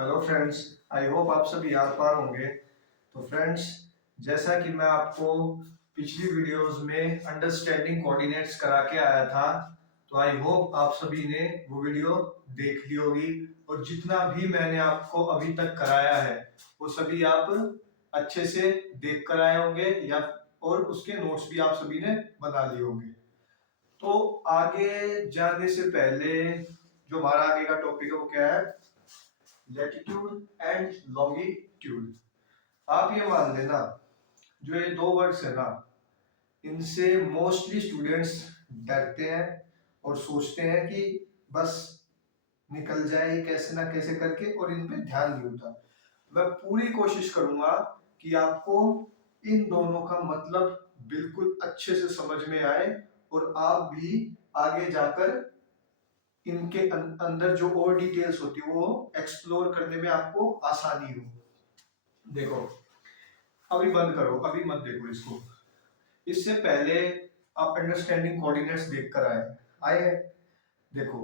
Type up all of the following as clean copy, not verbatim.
Hello friends. I hope आप सभी याद पार होंगे। तो फ्रेंड्स, जैसा कि मैं आपको पिछली वीडियोस में अंडरस्टैंडिंग कोऑर्डिनेट्स करा के आया था, तो आई होप आप सभी ने वो वीडियो देख ली होगी। और जितना भी मैंने आपको अभी तक कराया है वो सभी आप अच्छे से देख कर आए होंगे या और उसके नोट्स भी आप सभी ने बना लिए होंगे। तो आगे जाने से पहले जो हमारा आगे का टॉपिक है वो क्या है? Latitude and longitude. आप ये मान लेना, जो ये दो वर्ड्स है ना, इनसे मोस्टली स्टूडेंट्स डरते हैं और सोचते हैं कि बस निकल जाए ये कैसे ना कैसे करके, और इन पे ध्यान नहीं होता। मैं पूरी कोशिश करूंगा कि आपको इन दोनों का मतलब बिल्कुल अच्छे से समझ में आए और आप भी आगे जाकर इनके अंदर जो और डिटेल्स होती है वो एक्सप्लोर करने में आपको आसानी हो। देखो, अभी बंद करो, अभी मत देखो इसको। इससे पहले आप अंडरस्टैंडिंग कोऑर्डिनेट्स देख कर आए आए हैं। देखो,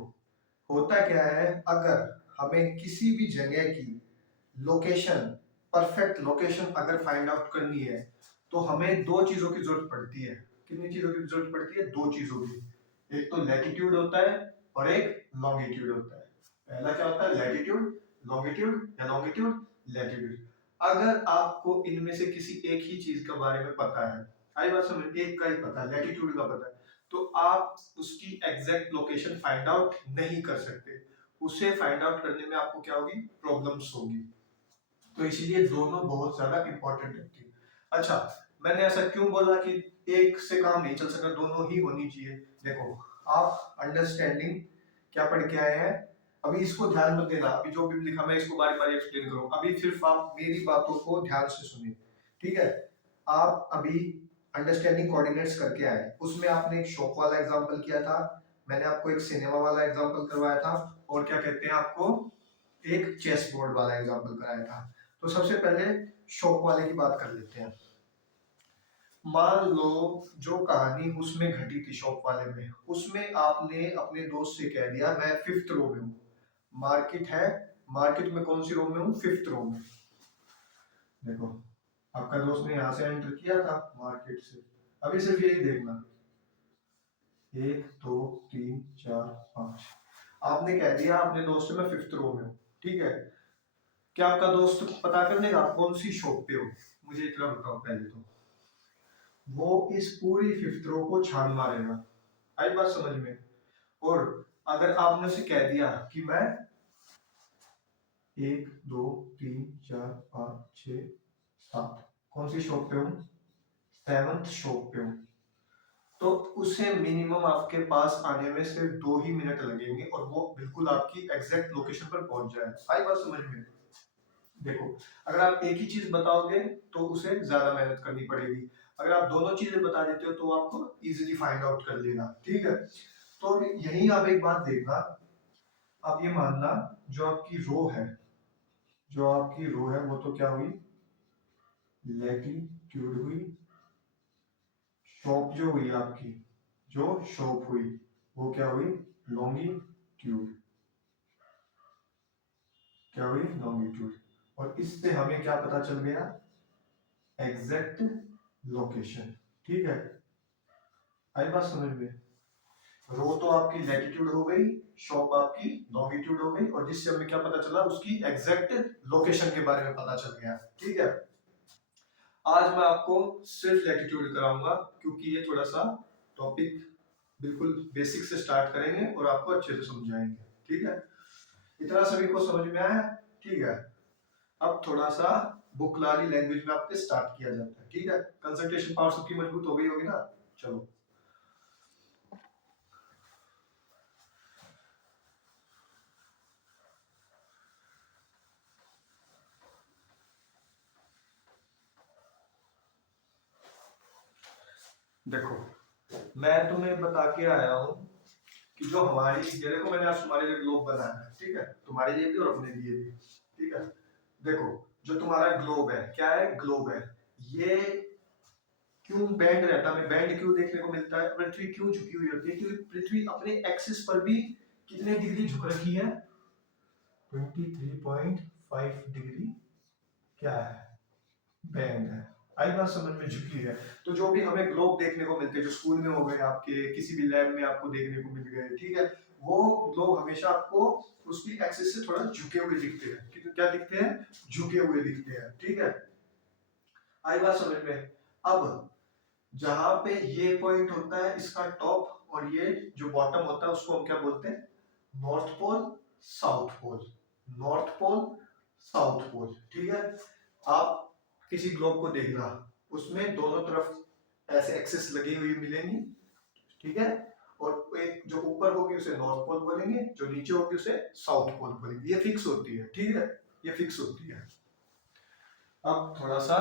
होता क्या है, अगर हमें किसी भी जगह की लोकेशन, परफेक्ट लोकेशन अगर फाइंड आउट करनी है तो हमें दो चीजों की जरूरत पड़ती है। कितनी चीजों की जरूरत पड़ती है? दो चीजों की। एक तो लैटिट्यूड होता है और एक लॉन्गिट्यूड होता है। पहला क्या होता है? लैटिट्यूड, लॉन्गिट्यूड या लॉन्गिट्यूड, लैटिट्यूड। अगर आपको इनमें से किसी एक ही चीज के बारे में पता है, आई बात समझ, एक का ही पता है, लैटिट्यूड का पता है, तो आप उसकी एग्जैक्ट लोकेशन फाइंड आउट नहीं कर सकते। उसे फाइंड आउट करने में आपको क्या होगी? प्रॉब्लम्स होगी। तो इसीलिए दोनों बहुत ज्यादा इंपॉर्टेंट होती है। अच्छा, मैंने ऐसा क्यों बोला कि एक से काम नहीं चल सकता, दोनों ही होनी चाहिए? देखो, आप अंडरस्टैंडिंग क्या पढ़ के आए हैं, अभी इसको ध्यान मत देना। अभी जो भी लिखा मैं इसको बारी बारी एक्सप्लेन करूँ, अभी सिर्फ आप मेरी बातों को ध्यान से सुनिए, ठीक है? आप अभी अंडरस्टैंडिंग कोऑर्डिनेट्स करके आए, उसमें आपने एक शॉप वाला एग्जांपल किया था, मैंने आपको एक सिनेमा वाला एग्जांपल करवाया था, और क्या कहते हैं आपको, एक चेस बोर्ड वाला एग्जांपल कराया था। तो सबसे पहले शॉप वाले की बात कर लेते हैं। मान लो जो कहानी उसमें घटी थी शॉप वाले में, उसमें आपने अपने दोस्त से कह दिया मैं फिफ्थ रो में हूँ। मार्केट है, मार्केट में कौन सी रो में हूँ? फिफ्थ रो में। देखो, आपका दोस्त ने यहां से एंटर किया था मार्केट से। अभी सिर्फ यही देखना, एक दो तीन चार पांच, आपने कह दिया अपने दोस्त से मैं फिफ्थ रो में हूँ, ठीक है? क्या आपका दोस्त पता कर लेगा आप कौन सी शॉप पे हो? मुझे इतना बताओ पहले तो। वो इस पूरी फिफ्थ रो को छान मारेगा। आई बात समझ में? और अगर आपने उसे कह दिया कि मैं एक दो तीन चार पांच छ सात, कौन सी शॉप पे हूँ? सेवंथ शॉप पे हूँ, तो उसे मिनिमम आपके पास आने में सिर्फ 2 ही मिनट लगेंगे और वो बिल्कुल आपकी एग्जैक्ट लोकेशन पर पहुंच जाएगा। आई बात समझ में? देखो, अगर आप एक ही चीज बताओगे तो उसे ज्यादा मेहनत करनी पड़ेगी। अगर आप दोनों चीजें बता देते हो तो आपको इजीली फाइंड आउट कर लेगा, ठीक है? तो यही आप एक बात देखना, आप ये मानना, जो आपकी रो है, जो आपकी रो है वो तो क्या हुई? लैटिट्यूड हुई। शॉप जो हुई आपकी, जो शॉप हुई वो क्या हुई? लॉन्गिट्यूड। क्या हुई? लॉन्गिट्यूड। और इससे हमें क्या पता चल गया? एग्जैक्ट लोकेशन, ठीक है? आई बात समझ में? रो तो आपकी लैटिट्यूड हो गई, शॉप आपकी लॉन्गिट्यूड हो गई, और जिससे हमें क्या पता चला? उसकी एग्जैक्ट लोकेशन के बारे में पता चल गया, ठीक है? आज मैं आपको सिर्फ लैटिट्यूड कराऊंगा क्योंकि ये थोड़ा सा टॉपिक बिल्कुल बेसिक से स्टार्ट करेंगे और आपको अच्छे से समझाएंगे, ठीक है? इतना सभी को समझ में आया? ठीक है। अब थोड़ा सा बुकलारी लैंग्वेज में आपके स्टार्ट किया जाता है, ठीक है? कंसंट्रेशन पावर सबकी मजबूत हो गई होगी ना? चलो, देखो, मैं तुम्हें बता के आया हूँ कि जो हमारी, ये देखो मैंने आज तुम्हारे लिए ग्लोब बनाया है, ठीक है? तुम्हारे लिए भी और अपने लिए भी, ठीक है? देखो, जो तुम्हारा ग्लोब है, क्या है? ग्लोब है। ये क्यों बैंड रहता है? हमें बैंड क्यों देखने को मिलता है? पृथ्वी क्यों झुकी हुई होती है? क्योंकि पृथ्वी अपने एक्सिस पर भी कितने डिग्री झुक रखी है? 23.5 डिग्री क्या है, बैंड है। आई बात समझ में, झुकी है। तो जो भी हमें ग्लोब देखने को मिलते हैं, जो स्कूल में हो गए, आपके किसी भी लैब में आपको देखने को मिल गए, ठीक है, वो ग्लोब हमेशा आपको उसकी एक्सिस से थोड़ा झुके हुए दिखते हैं। क्या दिखते हैं? झुके हुए दिखते हैं, ठीक है। आई बात समझ में। अब जहां पे ये पॉइंट होता है इसका टॉप, और ये जो बॉटम होता है उसको हम क्या बोलते हैं? North pole, south pole. North pole, south pole, ठीक है। आप किसी ग्लोब को देखना, उसमें दोनों तरफ ऐसे एक्सिस लगी हुई मिलेंगी, ठीक है। और एक जो ऊपर होगी उसे नॉर्थ पोल बोलेंगे, जो नीचे होगी उसे साउथ पोल बोलेंगे। ये फिक्स होती है, ठीक है, ये फिक्स होती है। अब थोड़ा सा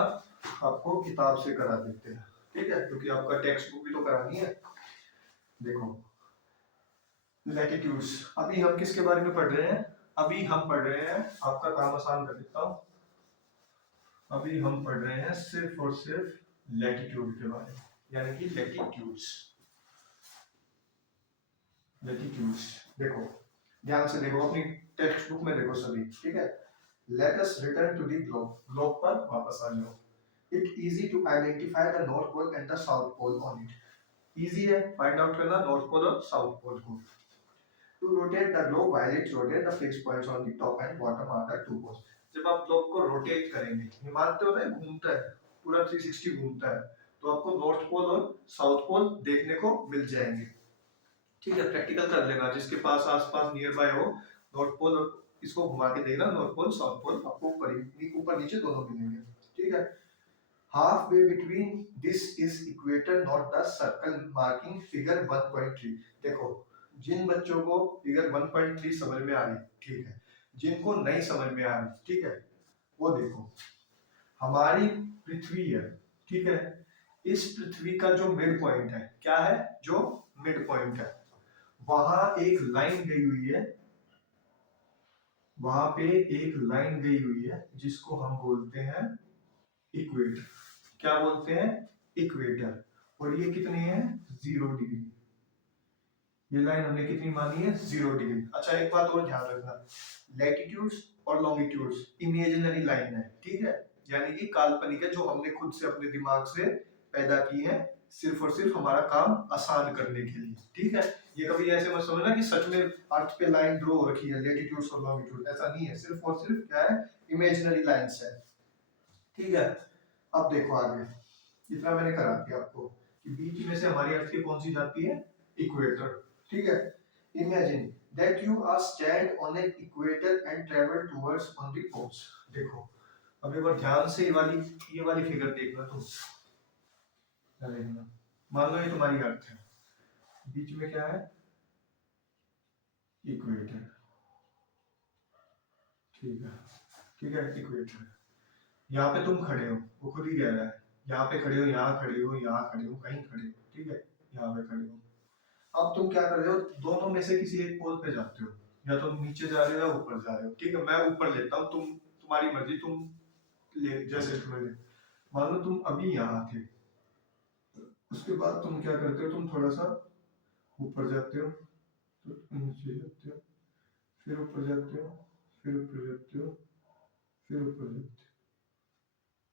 आपको किताब से करा देते हैं, ठीक है, क्योंकि आपका टेक्स्ट बुक भी तो करानी है। देखो, लैटिट्यूड्स। अभी हम किसके बारे में पढ़ रहे हैं? अभी हम पढ़ रहे हैं, आपका काम आसान कर देता हूं, अभी हम पढ़ रहे हैं सिर्फ और सिर्फ लैटिट्यूड के बारे में, यानी कि लैटिट्यूड्स। लैटिट्यूड्स देखो, ध्यान से देखो, अपनी टेक्स्ट बुक में देखो सभी, ठीक है। Let us return to the globe. Globe पर वापस आ जाओ। It easy to identify the north pole and the south pole on it. Easy है फाइंड आउट करना नॉर्थ पोल और साउथ पोल को। To rotate the globe while it rotates, the fixed points on the top and bottom are the two poles. जब आप globe को rotate करेंगे, ये मानते हो ना, घूमता है, पूरा 360 घूमता है, तो आपको नॉर्थ पोल और साउथ पोल देखने को मिल जाएंगे, ठीक है। प्रैक्टिकल कर लेना, जिसके पास आसपास नियर बाय हो, नॉर्थ पोल और इसको घुमा के देखना, नॉर्थ पोल साउथ पोल आपको ऊपर नीचे दोनों मिलेंगे, ठीक है। Halfway between this is equator, not the circle marking figure 1.3. देखो, जिन बच्चों को फिगर 1.3 समझ में आ रही, ठीक है, जिनको नहीं समझ में आ रही, ठीक है, वो देखो, हमारी पृथ्वी है, ठीक है। इस पृथ्वी का जो मिड पॉइंट है, क्या है? जो मिड पॉइंट है, वहां एक लाइन गई हुई है, वहां पे एक लाइन गई हुई है जिसको हम बोलते हैं इक्वेटर। क्या बोलते हैं? इक्वेटर। और ये कितनी है? 0 डिग्री। ये लाइन हमने कितनी मानी है? 0 डिग्री। अच्छा, एक बात और ध्यान रखना, लैटिट्यूड्स और लॉन्गिट्यूड्स इमेजिनरी लाइन है, ठीक है, यानी कि काल्पनिक है, जो हमने खुद से अपने दिमाग से पैदा की है, सिर्फ और सिर्फ हमारा काम आसान करने के लिए, ठीक है। ये कभी ऐसे मत समझना कि सच में अर्थ पे लाइन ड्रॉ हो रखी है लैटिट्यूड्स और लॉन्गिट्यूड, ऐसा नहीं है, सिर्फ और सिर्फ क्या है? इमेजिनरी लाइंस है, ठीक है। अब देखो आगे, इतना मैंने करा दिया आपको कि बीच में से हमारी अर्थ की कौन सी जाती है? इक्वेटर, ठीक है। Imagine that you are stand on an equator and travel towards on the poles. देखो, अब एक बार ध्यान से ये वाली फिगर देखना तुम, देखना, मान लो ये तुम्हारी अर्थ है, बीच में क्या है? इक्वेटर, ठीक है, ठीक है, इक्वेटर। यहाँ पे तुम खड़े हो, वो खुद ही कह रहा है, यहाँ पे खड़े हो, यहाँ खड़े हो, यहाँ खड़े हो, कहीं खड़े हो, ठीक है, यहाँ पे खड़े हो। अब तुम क्या कर रहे हो? दोनों में से किसी एक पोल पे जाते हो, या तुम नीचे जा रहे हो या ऊपर जा रहे हो, ठीक है। मैं ऊपर लेता हूँ, तुम्हारी मर्जी, तुम ले जैसे तुम्हें ले। मान लो तुम अभी यहाँ थे, उसके बाद तुम क्या करते हो? तुम थोड़ा सा ऊपर जाते हो, तो नीचे जाते हो, फिर ऊपर जाते हो, फिर ऊपर जाते हो, फिर ऊपर जाते हो।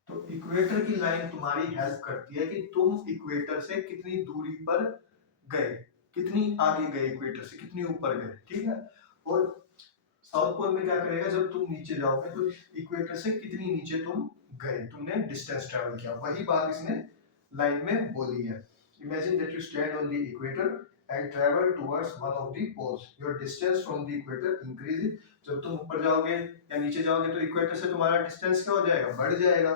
तो इक्वेटर की लाइन तुम्हारी हेल्प करती है कि तुम इक्वेटर से कितनी दूरी पर गए, कितनी आगे गए इक्वेटर से, कितनी ऊपर गए, ठीक है। और साउथ पोल में क्या करेगा? जब तुम नीचे जाओगे तो इक्वेटर से कितनी नीचे तुम गए, तुमने डिस्टेंस ट्रेवल किया, वही बात इसने लाइन में बोली है। Imagine that you stand on the equator and travel towards one of the poles, your distance from the equator increases. जब तुम ऊपर जाओगे या नीचे जाओगे तो इक्वेटर से तुम्हारा डिस्टेंस क्या हो जाएगा? बढ़ जाएगा।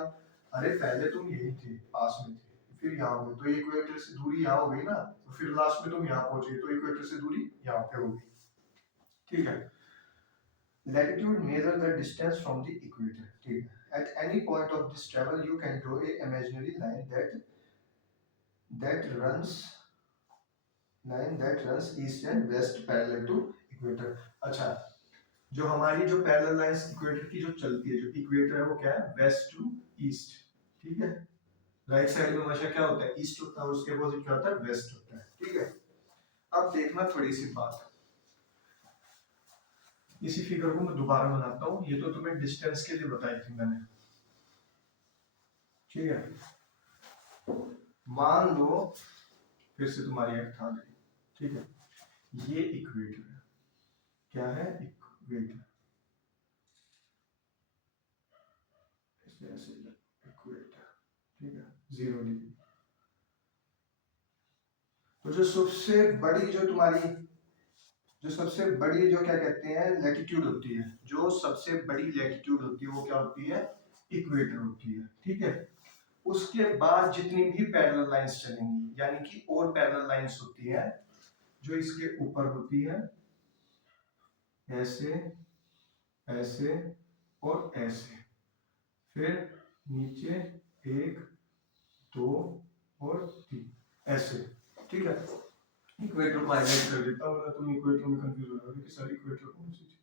अरे पहले तुम यही थे, पास में थे, फिर यहाँ हो गए, तो इक्वेटर से दूरी यहाँ हो गई ना, तो फिर लास्ट में तुम यहाँ पहुंचे, तो इक्वेटर से दूरी यहाँ पे होगी, ठीक है। Latitude measure the distance from the equator, ठीक है। At any point of this travel you can draw a imaginary line that runs east and west parallel to equator। अच्छा, जो हमारी जो पैरेलल लाइंस इक्वेटर की जो चलती है, जो इक्वेटर है वो क्या है? वेस्ट टू ईस्ट, ठीक है। राइट साइड में हमेशा क्या होता है? ईस्ट होता है, उसके अपोजिट क्या होता है? वेस्ट होता है, ठीक है। अब देखना थोड़ी सी बात, इसी फिगर को मैं दोबारा बनाता हूँ, ये तो तुम्हें डिस्टेंस के लिए बताई थी मैंने, ठीक है। मान लो फिर से तुम्हारी अर्थ आ गई, ठीक है, ये इक्वेटर है, क्या है, इक्वेटर, ऐसे इक्वेटर, ठीक है, 0 डिग्री। तो जो सबसे बड़ी जो तुम्हारी जो सबसे बड़ी जो क्या कहते हैं लैटिट्यूड होती है, जो सबसे बड़ी लैटिट्यूड होती है वो क्या होती है, इक्वेटर होती है, ठीक है। उसके बाद जितनी भी पैरेलल लाइंस चलेंगी, यानी कि और पैरेलल लाइंस होती है जो इसके ऊपर होती है, ऐसे ऐसे और ऐसे, फिर नीचे 1 2 और 3 ऐसे, ठीक है। इक्वेटर को हाईलाइट कर देता हूँ, तुम इक्वेटर में कंफ्यूज हो जाओगे कि सर इक्वेटर कौन सी थी।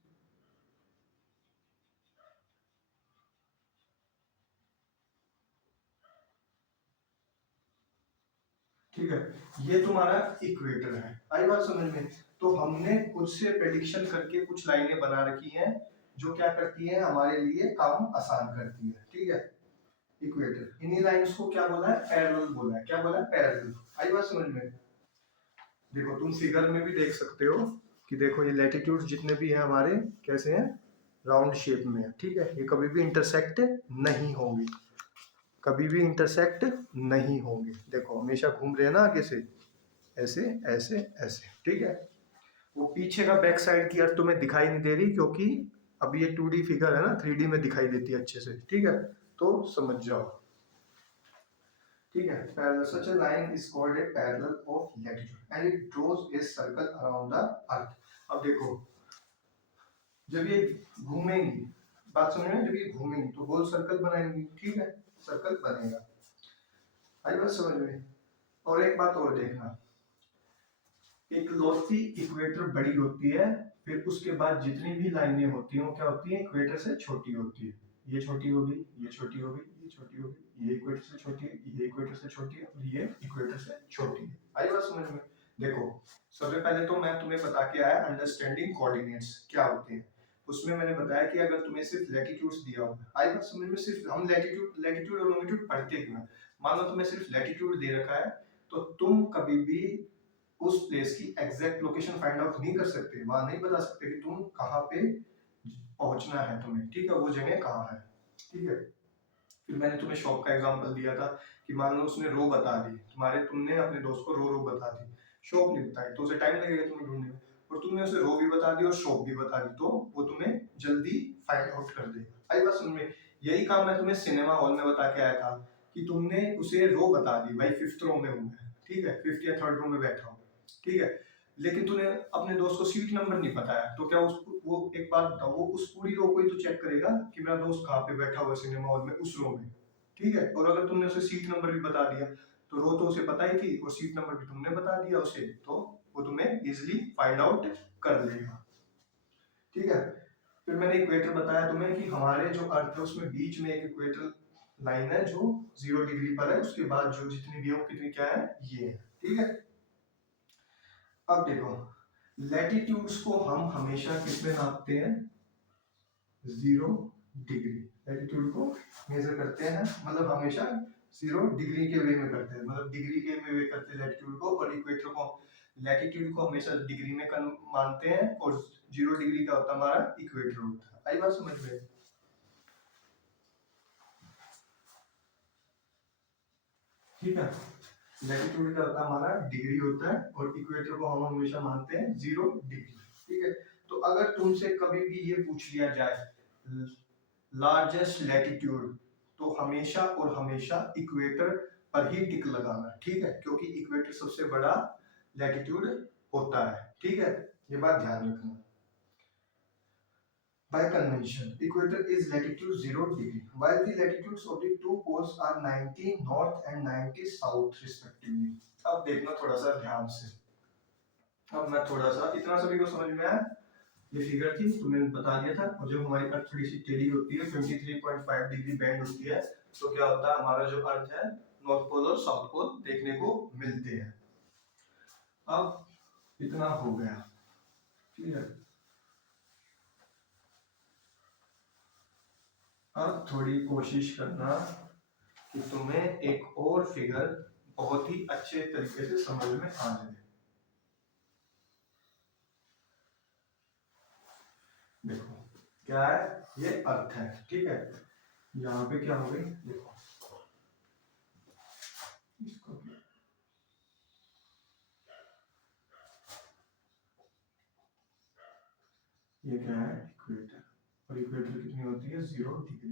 ठीक है, ये तुम्हारा इक्वेटर है, आई बात समझ में। तो हमने खुद से प्रेडिक्शन करके कुछ लाइनें बना रखी हैं जो क्या करती हैं, हमारे लिए काम आसान करती है, ठीक है। इक्वेटर, इन्हीं लाइंस को क्या बोला है, पैरेलल बोला है, क्या बोला है, पैरेलल, आई बात समझ में। देखो तुम फिगर में भी देख सकते हो कि देखो ये लैटिट्यूड जितने भी हैं हमारे कैसे हैं, राउंड शेप में है, ठीक है। ये कभी भी इंटरसेक्ट नहीं होंगे, कभी भी इंटरसेक्ट नहीं होंगे, देखो हमेशा घूम रहे हैं ना आगे से, ऐसे ऐसे ऐसे, ठीक है। वो पीछे का बैक साइड की अर्थ तुम्हें दिखाई नहीं दे रही क्योंकि अब ये 2D फिगर है ना, 3D में दिखाई देती है अच्छे से, ठीक है, तो समझ जाओ, ठीक है। parallel such a line is called a parallel of latitude and it draws a circle around the earth। अब देखो जब ये घूमेंगी, बात समझ में, जब ये घूमेंगी तो गोल सर्कल बनाएंगी, ठीक है, सर्कल बनेगा, आई बात समझ में। और एक बात और देखना, एक लौती इक्वेटर बड़ी होती है, फिर उसके बाद जितनी भी लाइनें होती हैं वो क्या होती हैं, इक्वेटर से छोटी होती है, ये छोटी होगी, ये छोटी होगी, ये छोटी होगी, ये इक्वेटर से छोटी है, ये इक्वेटर से छोटी है और ये इक्वेटर से छोटी है, आई बात समझ में। देखो सबसे पहले तो मैं तुम्हें बता के आया अंडरस्टैंडिंग कोऑर्डिनेट्स क्या होते हैं, उसमें मैंने बताया कि अगर तुम्हें सिर्फ लैटिट्यूड्स दिया हो, आई बात समझ में, सिर्फ हम लैटिट्यूड और लॉन्गिट्यूड पढ़ते क्यों हैं, मान लो तुम्हें सिर्फ लैटिट्यूड दे रखा है तो तुम कभी भी उस प्लेस की एग्जैक्ट लोकेशन फाइंड आउट नहीं कर सकते, वहां नहीं बता सकते कि तुम कहाँ पे पहुंचना है तुम्हें, ठीक है, वो जगह कहाँ है, ठीक है। फिर मैंने तुम्हें शॉप का एग्जांपल दिया था कि मान लो उसने रो बता दी, तुमने अपने दोस्त को रो बता दी, शॉप नहीं बताई तो उसे टाइम लगेगा तुम्हें ढूंढने में, और तुमने उसे रो भी बता दी और शॉप भी बता दी तो वो तुम्हें जल्दी फाइंड आउट कर देगा, आई बात समझ में। यही काम मैं तुम्हें सिनेमा हॉल में बता के आया था कि तुमने उसे रो बता दी, भाई 5th रो में हूँ मैं, ठीक है, 5th या 3rd रो में बैठा हूँ, ठीक है, लेकिन तूने अपने दोस्त को सीट नंबर नहीं बताया, तो क्या वो एक बात बताओ, वो उस पूरी रो को ही तो चेक करेगा कि मेरा दोस्त कहाँ पे बैठा हुआ है सिनेमा हॉल में, उस रो में, ठीक है। और अगर तुमने उसे सीट नंबर भी बता दिया तो रो तो उसे पता ही थी और सीट नंबर भी तुमने बता दिया उसे, तो वो तुम्हें इजिली फाइंड आउट कर लेगा, ठीक है। फिर मैंने इक्वेटर बताया तुम्हें कि हमारे जो अर्थ है उसमें बीच में एक इक्वेटर लाइन है जो 0 डिग्री पर है, उसके बाद जो जितनी भी है वो कितनी क्या है, ये है, ठीक है। अब देखो लैटिट्यूड्स को हम हमेशा किस में नापते हैं, 0 डिग्री, लैटिट्यूड को मेजर करते हैं, मतलब हमेशा 0 डिग्री के वे में करते हैं, मतलब डिग्री के वे करते हैं लैटिट्यूड को, और इक्वेटर को, लैटिट्यूड को हमेशा डिग्री में मानते हैं और 0 डिग्री का होता है हमारा इक्वेटर होता है, आई बात समझ में, ठीक है। लैटिट्यूड का होता है हमारा डिग्री होता है और इक्वेटर को हम हमेशा मानते हैं 0 डिग्री, ठीक है। तो अगर तुमसे कभी भी ये पूछ लिया जाए लार्जेस्ट लैटिट्यूड, तो हमेशा और हमेशा इक्वेटर पर ही टिक लगाना, ठीक है, क्योंकि इक्वेटर सबसे बड़ा लैटिट्यूड होता है, ठीक है, ये बात ध्यान रखना। By convention, equator is latitude 0 degree, while the latitudes of the two poles are 90 north and 90 south respectively। अब देखना थोड़ा सा ध्यान से, अब मैं थोड़ा सा, इतना सभी को समझ में आया, ये फिगर थी तो मैंने बता दिया था, और जब हमारी अर्थ थोड़ी सी टेढ़ी होती है 23.5 डिग्री बैंड होती है तो क्या होता है, हमारा जो अर्थ है नॉर्थ पोल और साउथ पोल देखने को मिलते हैं। अब इतना हो गया, ठीक है। अब थोड़ी कोशिश करना कि तुम्हें एक और फिगर बहुत ही अच्छे तरीके से समझ में आ जाए। देखो क्या है, ये अर्थ है, ठीक है। यहाँ पे क्या हो गई, देखो इसको ये क्या है, इक्वेटर, और इक्वेटर कितनी होती है, 0 डिग्री।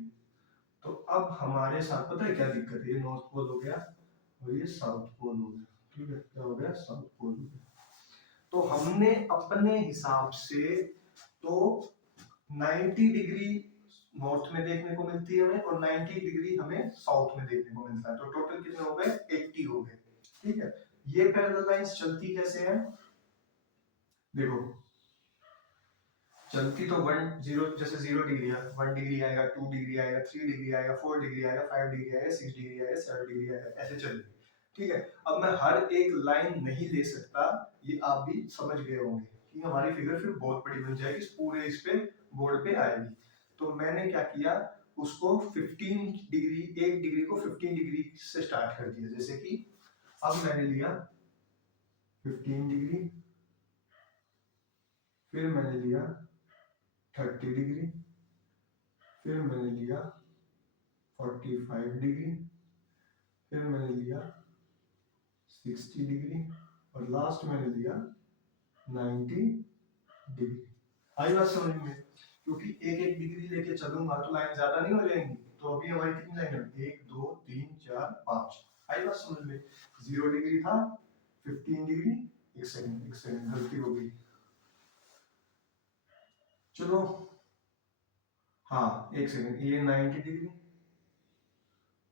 तो अब हमारे साथ पता है क्या दिक्कत है, ये नॉर्थ पोल हो गया और ये साउथ पोल हो गया, ठीक है, क्या हो गया, साउथ पोल हो गया। तो हमने अपने हिसाब से तो 90 डिग्री नॉर्थ में देखने को मिलती है हमें, और 90 डिग्री हमें साउथ में देखने को मिलता है, तो टोटल कितने हो गए, 80 हो गए, ठीक है। ये पैरेलल लाइंस चलती कैसे हैं, देखो चलती तो 10 जैसे 0 डिग्री है, 1 डिग्री आएगा, 2 डिग्री आएगा, 3 डिग्री आएगा, 4 डिग्री आएगा, 5 डिग्री आएगा, 6 डिग्री आएगा, 7 डिग्री आएगा, ऐसे चलेगी, ठीक है। अब मैं हर एक लाइन नहीं ले सकता, ये आप भी समझ गए होंगे कि हमारी फिगर फिर बहुत बड़ी बन जाएगी, पूरे इस पे बोर्ड पे आएगी। तो मैंने क्या किया, उसको 15 डिग्री, 1 डिग्री को 15 डिग्री से स्टार्ट कर दिया, जैसे कि अब मैंने लिया 15 डिग्री, फिर मैंने लिया 30 डिग्री, फिर मैंने लिया 45 डिग्री, फिर मैंने लिया 60 डिग्री, और लास्ट मैंने लिया 90 डिग्री। आई बात समझ में, क्योंकि एक एक डिग्री लेके चलूंगा तो लाइन ज्यादा नहीं हो जाएंगी। तो अभी हमारी कितनी लाइन है, 1 2 3 4 5। आई बात समझ में, 0 डिग्री था, 15 डिग्री, एक सेकंड गलती हो गई, चलो हाँ एक सेकंड, ये 90 डिग्री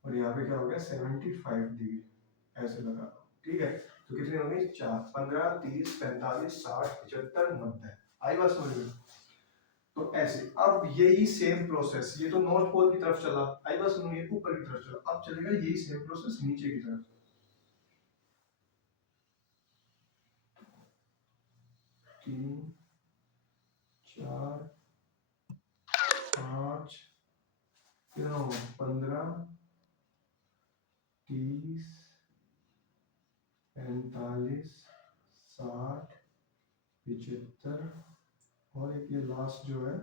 और यहाँ पे क्या हो गया 75 डिग्री, ऐसे लगा दो, ठीक है। तो कितनी हो गई, 4 15 30 45 60 75 90। आई बात समझ में, तो ऐसे अब यही सेम प्रोसेस, ये तो नॉर्थ पोल की तरफ चला, आई बात समझ में, ऊपर की तरफ चला, अब चलेगा यही सेम प्रोसेस नीचे की तरफ। 3 4 5 कितना होगा, 15 30 45 60 75, और एक ये लास्ट जो है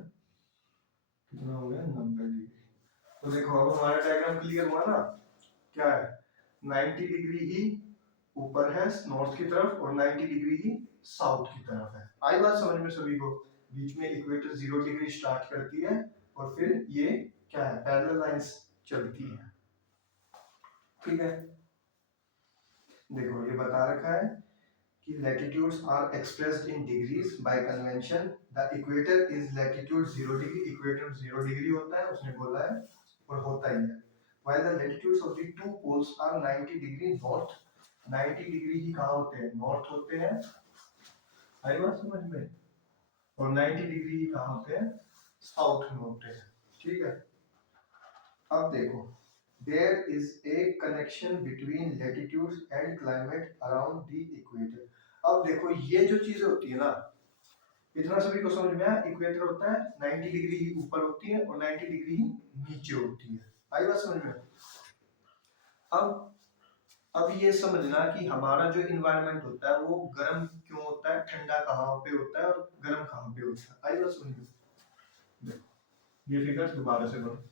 कितना हो गया, 90 डिग्री। तो देखो अब हमारा डायग्राम क्लियर हुआ ना, क्या है, 90 डिग्री ही ऊपर है नॉर्थ की तरफ, और 90 डिग्री ही साउथ की तरफ है। आई बात समझ में सभी को, बीच में इक्वेटर 0 डिग्री स्टार्ट करती है, और फिर ये क्या है, पैरेलल लाइंस चलती है, ठीक है। देखो ये बता रखा है कि latitudes are expressed in degrees by convention, the equator is latitude 0 degree, equator 0 degree होता है, उसने बोला है और होता ही है, while the latitudes of the two poles are 90 degree north, 90 degree ही कहाँ होते हैं, नॉर्थ होते हैं, आई बात समझ में, और 90 डिग्री ही कहाँ होते हैं, साउथ में होते हैं, ठीक है। अब देखो there is a connection between latitudes and climate around the equator। अब देखो ये जो चीजें होती है ना, इतना सभी को समझ में आया, इक्वेटर होता है 90 डिग्री ही ऊपर होती है और 90 डिग्री ही नीचे होती है, आई बात समझ में। अब अब ये समझना कि हमारा जो इन्वायरमेंट होता है वो गर्म क्यों होता है, ठंडा कहाँ पे होता है और गर्म कहाँ पे होता है, आई बात समझ में। देखो ये फिगर दोबारा से करो,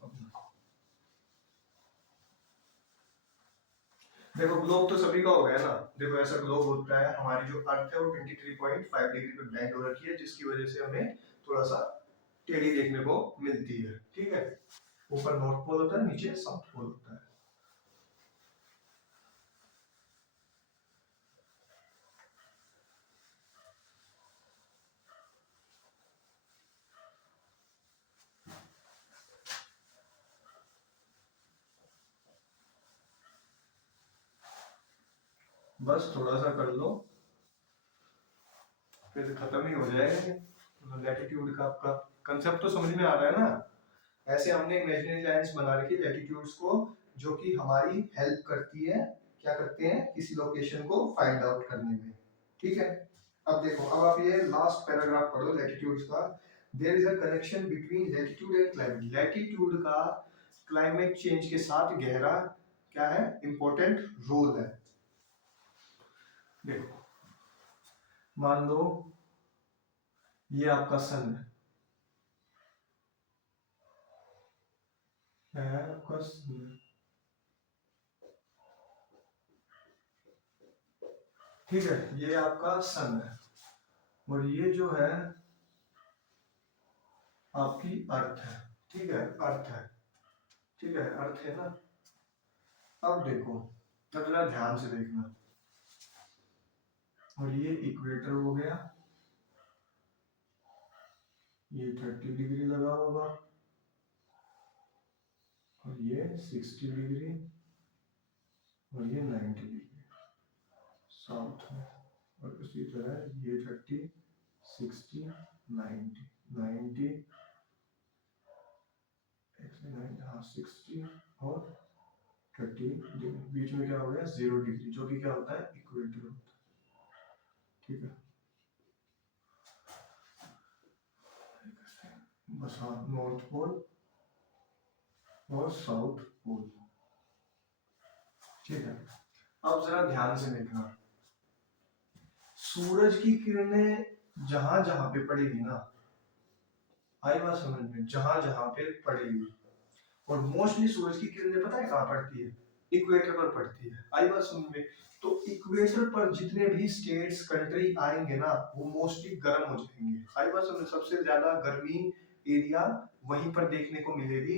देखो ग्लोब तो सभी का हो गया ना, देखो ऐसा ग्लोब होता है, हमारी जो अर्थ है वो 23.5 डिग्री पे ब्लेंड हो रखी है, जिसकी वजह से हमें थोड़ा सा टेढ़ी देखने को मिलती है, ठीक है। ऊपर नॉर्थ पोल होता है, नीचे साउथ पोल होता है। बस थोड़ा सा कर लो, फिर खत्म ही हो जाएगा। लैटिट्यूड का आपका कंसेप्ट तो समझ में आ रहा है ना, ऐसे हमने इमेजिनरी लाइंस बना रखी लैटिट्यूड्स को, जो कि हमारी हेल्प करती है, क्या करते हैं, किसी लोकेशन को फाइंड आउट करने में, ठीक है। अब देखो, अब आप ये लास्ट पैराग्राफ पढ़ो लैटिट्यूड्स का, there is a connection between latitude and climate. Latitude का क्लाइमेट चेंज के साथ गहरा क्या है, इंपॉर्टेंट रोल है। देखो मान लो ये आपका सन है आपका सन, ठीक है, ये आपका सन है और ये जो है आपकी अर्थ है, ठीक है, अर्थ है, ठीक है, अर्थ है ना। अब देखो, अब जरा ध्यान से देखना, और ये इक्वेटर हो गया, ये 30 डिग्री लगा होगा और ये 60 डिग्री और ये 90 डिग्री साउथ में, और उसी तरह ये 30, 60, 90, 90, हाँ 60 और 30 डिग्री, बीच में क्या हो गया 0 डिग्री, जो कि क्या होता है इक्वेटर होता है, ठीक है। बस हाँ, नॉर्थ पोल और साउथ पोल, ठीक है। अब जरा ध्यान से देखना, सूरज की किरणें जहां जहां पे पड़ेगी ना, आई बात समझ में, जहां जहां पे पड़ेगी, और मोस्टली सूरज की किरणें पता है कहां पड़ती है, इक्वेटर पर पड़ती है, आई बात समझ में। तो इक्वेटर पर जितने भी स्टेट्स कंट्री आएंगे ना, वो मोस्टली गर्म हो जाएंगे, आई बात समझ में, सबसे ज्यादा गर्मी एरिया वहीं पर देखने को मिलेगी।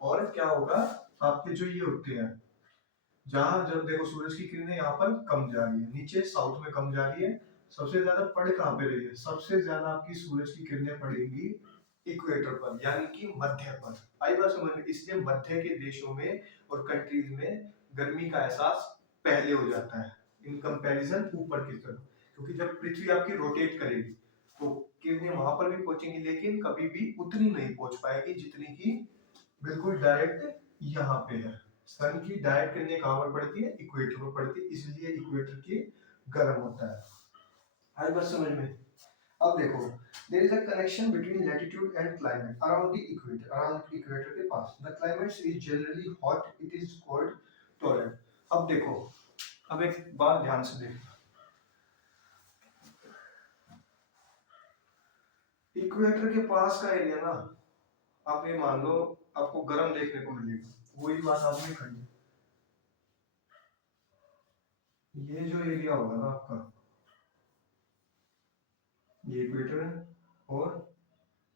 और क्या होगा, आपके जो ये होते हैं, जहां जब देखो सूरज की किरणें यहाँ पर कम जा रही है, नीचे साउथ में कम जा रही है, सबसे ज्यादा पड़ कहाँ पे रही है, सबसे ज्यादा आपकी सूरज की किरणें पड़ेंगी इक्वेटर पर, यानी कि मध्य पर, आई बात समझ में। इसलिए मध्य के देशों में और कंट्रीज में गर्मी का एहसास पहले हो जाता है इन कंपैरिजन ऊपर की तरफ, क्योंकि जब पृथ्वी आपकी रोटेट करेगी तो किरणें वहां पर भी पहुंचेंगी, लेकिन कभी भी उतनी नहीं पहुंच पाएगी जितनी की बिल्कुल डायरेक्ट यहाँ पे है। सन की डायरेक्ट किरणें कहाँ पर पड़ती है, इक्वेटर पर पड़ती है, इसलिए इक्वेटर की गर्म होता है, आई बात समझ में। अब देखो, there is a connection between latitude and climate around the equator, around equator के पास the climate is generally hot, it is called torrid। अब देखो, अब एक बात ध्यान से देखना, इक्वेटर के पास का एरिया ना, आप ये मान लो आपको गर्म देखने को मिलेगा, वही बात आपने कही, ये जो एरिया होगा ना आपका, ये इक्वेटर है और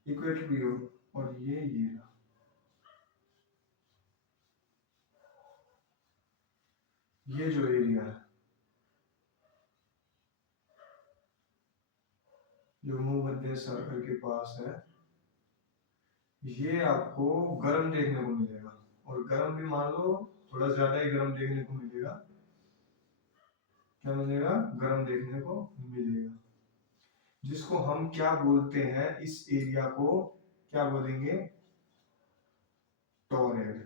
इक्वेटर भी हो, और ये जो एरिया है, जो भूमध्य सर्कल के पास है, ये आपको गर्म देखने को मिलेगा, और गर्म भी मान लो थोड़ा ज्यादा ही गर्म देखने को मिलेगा, क्या मिलेगा, गर्म देखने को मिलेगा, जिसको हम क्या बोलते हैं, इस एरिया को क्या बोलेंगे, टॉरेड,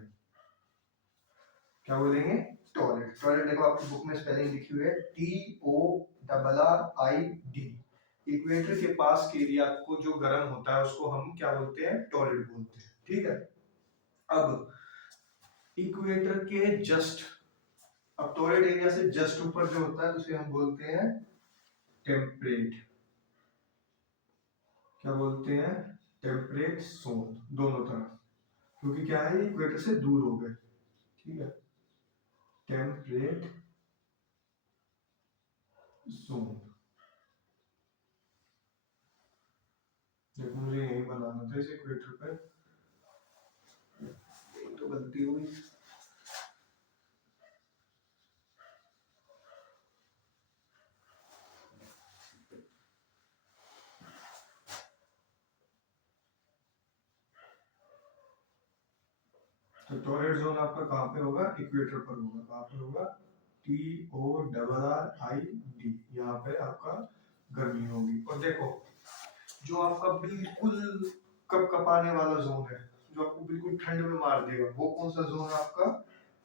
क्या बोलेंगे, टॉरेड। टॉरेड देखो आपकी बुक में स्पेलिंग लिखी हुई है TORRID। इक्वेटर के पास के एरिया को जो गर्म होता है उसको हम क्या बोलते हैं, टॉरेड बोलते हैं, ठीक है। अब इक्वेटर के जस्ट, अब टॉरेड एरिया से जस्ट ऊपर जो होता है उसे हम बोलते हैं टेम्परेट, क्या बोलते हैं, टेम्परेट जोन, दोनों तरफ, क्योंकि क्या है, इक्वेटर से दूर हो गए, ठीक है, टेम्परेट जोन। देखो मुझे यही बनाना था इस इक्वेटर पे, तो गलती हुई। तो टॉरेड जोन आपका कहाँ पे होगा, इक्वेटर पर होगा, कहाँ पे होगा, TORRID, यहाँ पे आपका गर्मी होगी। और देखो, जो आपका बिल्कुल कपकपाने वाला जोन है, जो आपको बिल्कुल ठंड में मार देगा, वो कौन सा जोन है आपका,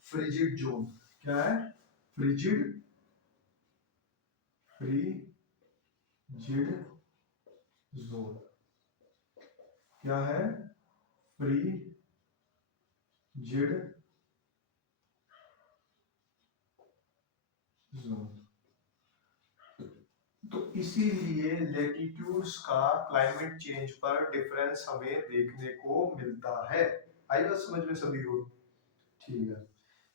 फ्रिजिड जोन, क्या है, फ्रिजिड, फ्रिजिड जोन, क्या है, फ्री जिड जोन। तो इसीलिए लेटिट्यूड्स का क्लाइमेट चेंज पर डिफरेंस हमें देखने को मिलता है। आई बात समझ में सभी को? ठीक है।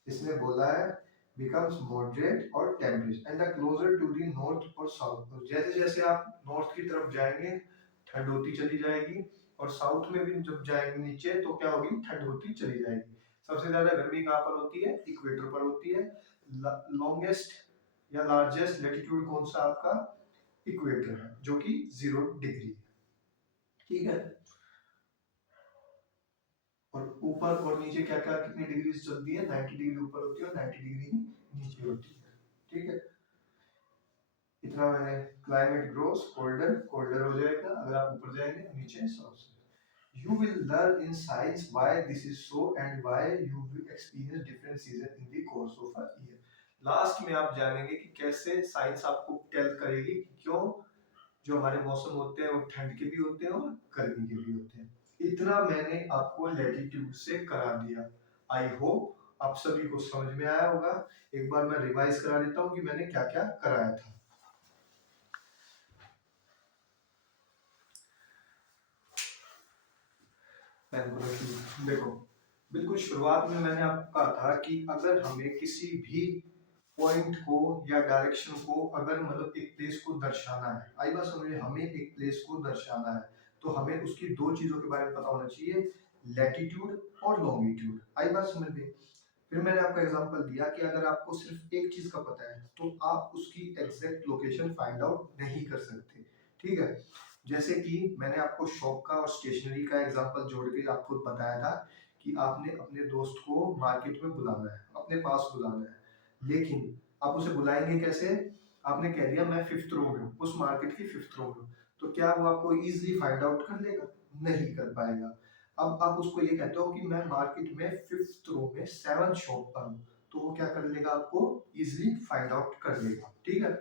इसने बोला है becomes moderate और temperate and the closer to the north और south। जैसे जैसे आप नॉर्थ की तरफ जाएंगे ठंड होती चली जाएगी, और साउथ में भी जब जाएंगे नीचे तो क्या होगी, ठंड होती चली जाएगी। सबसे ज्यादा गर्मी कहाँ पर होती है, इक्वेटर पर होती है। लॉन्गेस्ट या लार्जेस्ट लेटीट्यूड कौन सा आपका, इक्वेटर है, जो कि 0 डिग्री है। ठीक है। और ऊपर और नीचे क्या क्या कितनी डिग्री चलती है, 90 डिग्री ऊपर होती है और 90 डिग्री नीचे होती है। ठीक है। इतना मैंने क्लाइमेट ग्रोस कोल्डर कोल्डर हो जाएगा अगर आप ऊपर जाएंगे, नीचे south. You will learn in science why this is so and why you will experience different season in the course of a year। Last में आप जानेंगे कि कैसे साइंस आपको टेल करेगी कि क्यों जो हमारे मौसम होते हैं वो ठंड के भी होते हैं और गर्मी के भी होते हैं। इतना मैंने आपको लैटिट्यूड से करा दिया। आई होप आप सभी को समझ में आया होगा। एक बार मैं रिवाइज करा देता हूँ कि मैंने क्या क्या कराया था। देखो, बिल्कुल शुरुआत में मैंने आपको कहा था कि अगर हमें किसी भी पॉइंट को या डायरेक्शन को अगर मतलब एक प्लेस को दर्शाना है, आई बात समझिए, हमें एक प्लेस को दर्शाना है तो हमें उसकी दो चीजों के बारे में पता होना चाहिए, लैटिट्यूड और लॉन्गिट्यूड। आई बात समझ में? फिर मैंने आपको एग्जांपल दिया कि अगर आपको सिर्फ एक चीज का पता है तो आप उसकी एग्जैक्ट लोकेशन फाइंड आउट नहीं कर सकते। ठीक है। जैसे कि मैंने आपको शॉप का और स्टेशनरी का एग्जांपल जोड़ के आपको बताया था कि आपने अपने दोस्त को मार्केट में बुलाना है, अपने पास बुलाना है, लेकिन आप उसे बुलाएंगे कैसे? आपने कह दिया मैं 5th रो में हूँ, उस मार्केट की 5th रो में हूँ, तो क्या वो आपको इजीली फाइंड आउट कर लेगा? नहीं कर पाएगा। अब आप उसको ये कहते हो कि मैं मार्केट में 5th रो में 7th शॉप पर हूँ, तो वो क्या कर लेगा, आपको इजीली फाइंड आउट कर लेगा। ठीक है।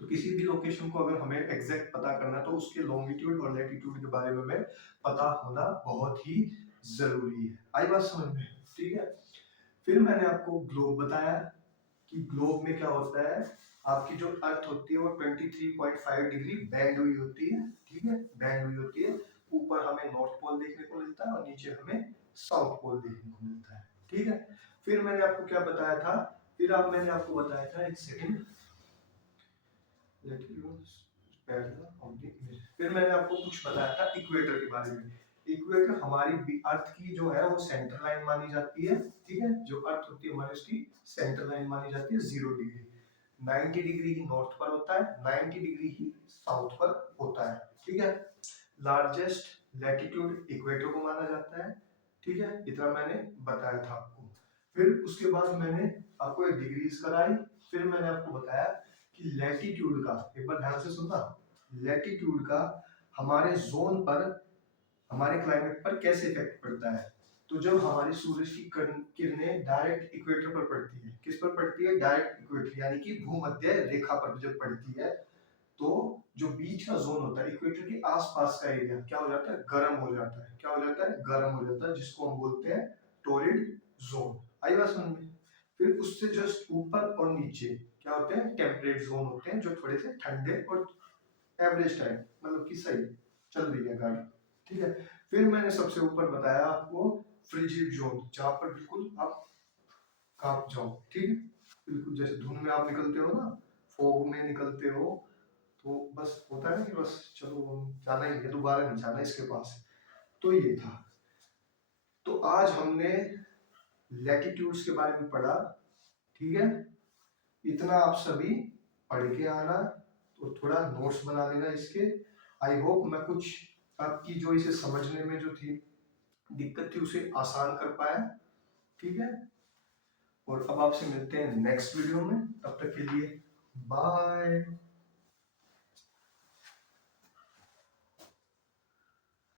तो किसी भी लोकेशन को अगर हमें एग्जैक्ट पता करना है तो उसके लॉन्गिट्यूड और लैटिट्यूड के बारे में हमें पता होना बहुत ही जरूरी है। आई बात समझ में? ठीक है। फिर मैंने आपको ग्लोब बताया कि ग्लोब में क्या होता है, आपकी जो अर्थ होती है वो 23.5 डिग्री बैंड हुई होती है। ठीक है, बैंड हुई होती है। ऊपर हमें नॉर्थ पोल देखने को मिलता है और नीचे हमें साउथ पोल देखने को मिलता है। ठीक है। फिर मैंने आपको क्या बताया था, मैंने आपको बताया था, एक सेकंड, फिर मैंने आपको कुछ बताया था इक्वेटर के बारे में। इक्वेटर हमारी अर्थ की जो है वो सेंटर लाइन मानी जाती है। ठीक है, जो अर्थ होती है हमारी उसकी सेंटर लाइन मानी जाती है 0 डिग्री। 90 डिग्री ही नॉर्थ पर होता है, 90 डिग्री ही साउथ पर होता है। ठीक है। लार्जेस्ट लैटिट्यूड इक्वेटर को माना जाता है। ठीक है, इतना मैंने बताया था आपको। फिर उसके बाद मैंने आपको एक डिग्रीज कराई। फिर मैंने आपको बताया कि लैटिट्यूड का, एक बार ध्यान से सुनना, लैटिट्यूड का हमारे जोन पर, हमारे क्लाइमेट पर कैसे इफेक्ट पड़ता है। तो जब हमारी सूरज की किरणें डायरेक्ट इक्वेटर पर पड़ती है, किस पर पड़ती है, डायरेक्ट इक्वेटर यानी कि भूमध्य रेखा पर जब पड़ती है, तो जो बीच का जोन होता है, इक्वेटर के आसपास का एरिया क्या हो जाता है, गर्म हो जाता है। क्या हो जाता है, गर्म हो जाता है, जिसको हम बोलते हैं टोरिड जोन। आई बात समझ में? फिर उससे जस्ट ऊपर और नीचे क्या होते हैं, टेम्परेट जोन होते हैं, जो थोड़े से ठंडे और एवरेज टाइप, मतलब कि सही चल रही है गाड़ी। ठीक है। फिर मैंने सबसे ऊपर बताया आपको फ्रिजिड जोन, जहां पर बिल्कुल आप कांप जाओ। ठीक है, बिल्कुल जैसे धुंध में आप निकलते हो ना, फॉग में निकलते हो, तो बस होता है ना कि बस चलो जाना ही है, दोबारा नहीं जाना इसके पास। तो ये था। तो आज हमने लैटिट्यूड्स के बारे में पढ़ा। ठीक है। इतना आप सभी पढ़ के आना, तो थोड़ा नोट्स बना लेना इसके। आई होप मैं कुछ आपकी जो इसे समझने में जो थी दिक्कत थी उसे आसान कर पाया। ठीक है। और अब आपसे मिलते हैं नेक्स्ट वीडियो में, तब तक के लिए बाय।